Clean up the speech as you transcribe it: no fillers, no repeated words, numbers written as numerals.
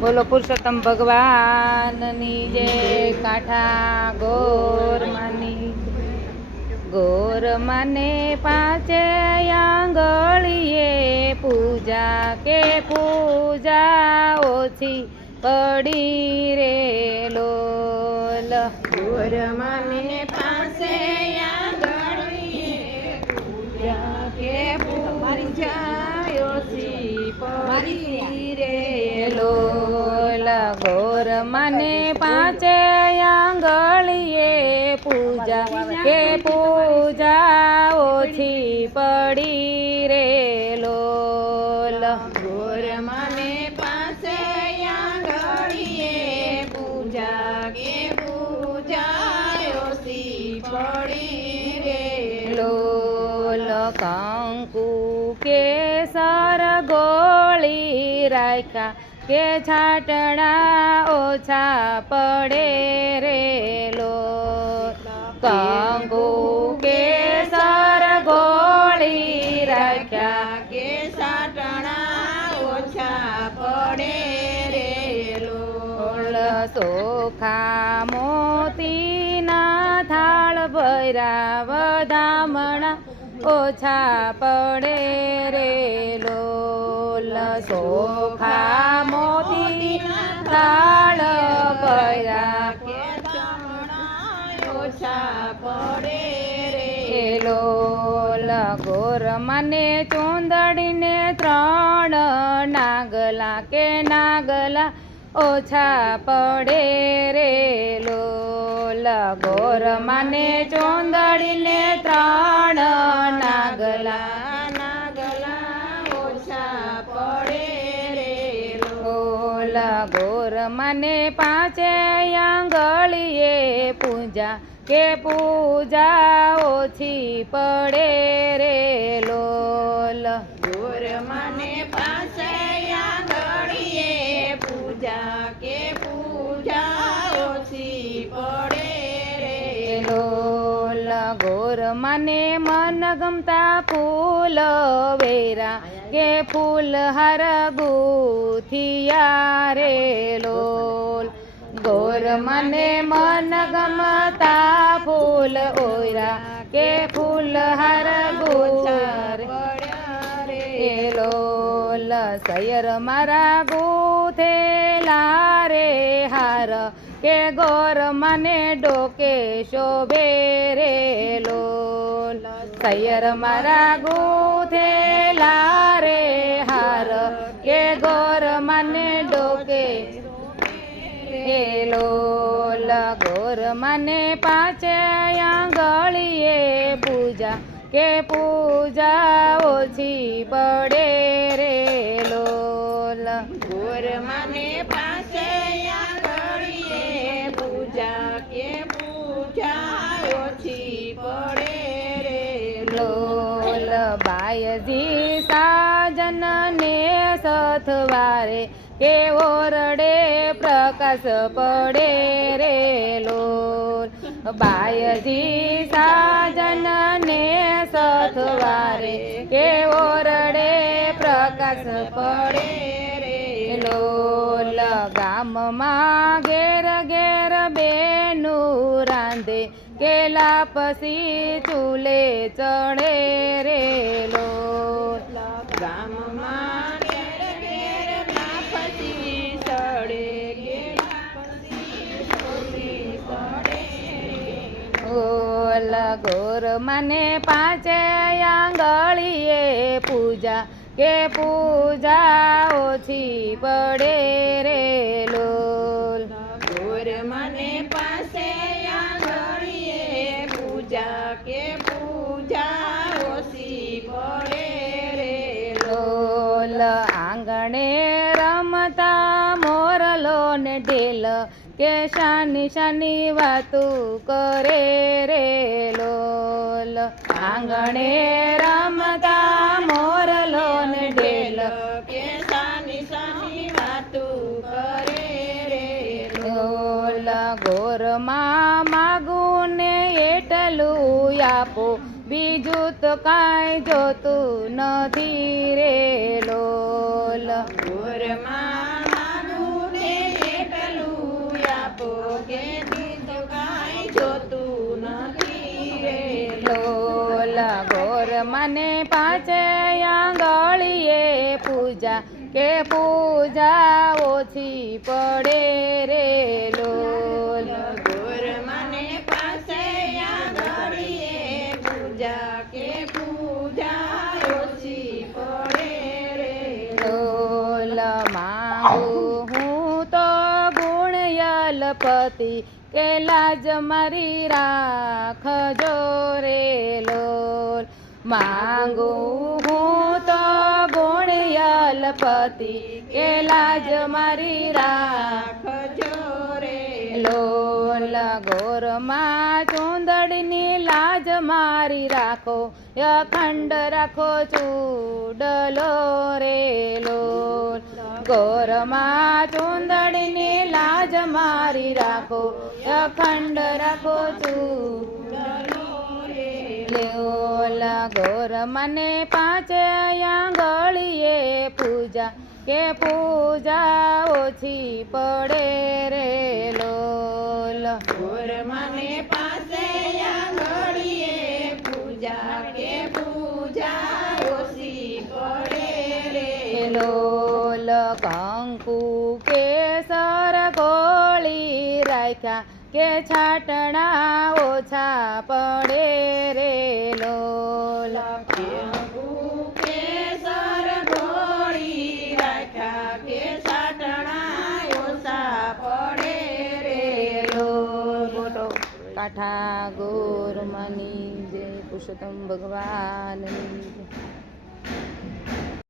બોલો પુરુષોત્તમ ભગવાનની જય. કાંઠા ગોર માને પાંચે આંગળીએ પૂજા કે પૂજા ઓછી પડી રે લોલ. ગોર માને પાસે આંગળીએ પૂજા કે પૂજા ઓછી પડી રે લોલ. ગોર માને પાંચે આંગળીએ પૂજા કે પૂજા ઓછી પડી રે લોલ. ગોર માને પાસે આંગળીએ પૂજા કે પૂજા ઓછી પડી રે લોલ. કંકુ કેસર ગોળી રાખ્યા કે છાટણા ઓછા પડે રે લોલ. કંકુ કેસર ગોળી રાખ્યા કે સાટણા ઓછા પડે રે લોલ. સોખા મોતીના થાળ ભર્યા વધામણા ઓછા પડે રે લોલ. સોખા મોતીના થાળ ભર્યા કે ચામડા ઓછા પડે રે લોલ. ગોર માને ચોંદડીને ત્રણ નાગલા કે નાગલા ઓછા પડે રે લોલ. ગોર માને ચોંદડીને ત્રણ નાગલા નાગલા ઓછા પડે રે લોલ. ગોર માને પાંચે આંગળીએ પૂજા કે પૂજા ઓછી પડે રે લોલ. ગોર માને પાસે આંગળીએ પૂજા કે પૂજા ઓછી પડે રે લોલ. ગોર માને મન ગમતા ફૂલ વેરા કે ફૂલ હાર ગુથિયા રે લોલ. ગોર માને મન ગમતા ફૂલ ઓયરા કે ફૂલ હાર ગુથિયા રે લોલ. સૈયર મારા ગુથેલા રે હાર કે ગોર માને ડોકે શોભે રે લોલ. સૈયર મારા ગુથેલા રે હાર કે ગોર માને ડોકે લોલ. ગોર માને પાંચે આંગળીએ પૂજા કે પૂજા ઓછી પડે રે લોલ. ગોર માને પાસે આંગળીએ પૂજા કે પૂજા ઓછી પડે રે લોલ. બાયજી સાજન ને સથવારે કે ઓરડે પ્રકાશ પડે રે લોલ. બાયજી સાજન ને સથવારે કે ઓરડે પ્રકાશ પડે રે લોલ. ગામમાં ઘેર ઘેર બેનું રાંધે કેલા પછી ચૂલે ચડે રે લોલ. ગામમાં ઘેર ઘેર લાપસી સડે કે લાપસી સડે લોલ. ગોર માને પાંચે આંગળીએ પૂજા કે પૂજા ઓછી પડે રે લોલ. ગોર માને પાસે આંગળીએ પૂજા કે પૂજા ઓછી પડે રે લોલ. આંગણે રમતા મોરલો ને ઢેલ કે શાની શાની વાતું કરે રે લોલ. આંગણે રમતા મોરલો ને ઢેલ કે સાની સાની વાતું કરે રે લોલ. ગોર માં માગું ને એટલું આપો બીજું તો કાંઈ જોતું નથી રે લોલ. ગોર માં માગું પૂજા ઓછી પડે રે લોલ ગોર મને પાસે આંગળીએ પૂજા કે પૂજા ઓછી પડે રે લોલ માંગુ હું તો ગુણયલપતિ કે લાજ મારી રાખજો રે લોલ માંગુ હું તો ગુણયલપતિ કે લાજ મારી રાખજો રે લોલ ગોરમાં ચૂંદડીની લાજ મારી રાખો અખંડ રાખો ચૂડલો રે લોલ ગોરમાં ચૂંદડીની લાજ મારી રાખો અખંડ રાખો ચૂડલો રે લોલ ગોર મને પાંચે આંગળીએ પૂજા કે પૂજા ઓછી પડે રે લોલ ગોર મને પાસે આંગળીએ પૂજા કે પૂજા ઓછી પડે રે લોલ કંકુ કેસર ગોળી રાખ્યા કે છાટણા ઓછા પડે રે લોલ કેસર ગોળી રાખ્યા કે સાટણા ઓછા પડે રે બોલો કાઠા ગોર મની જય પુરુષોત્તમ ભગવાનની જય.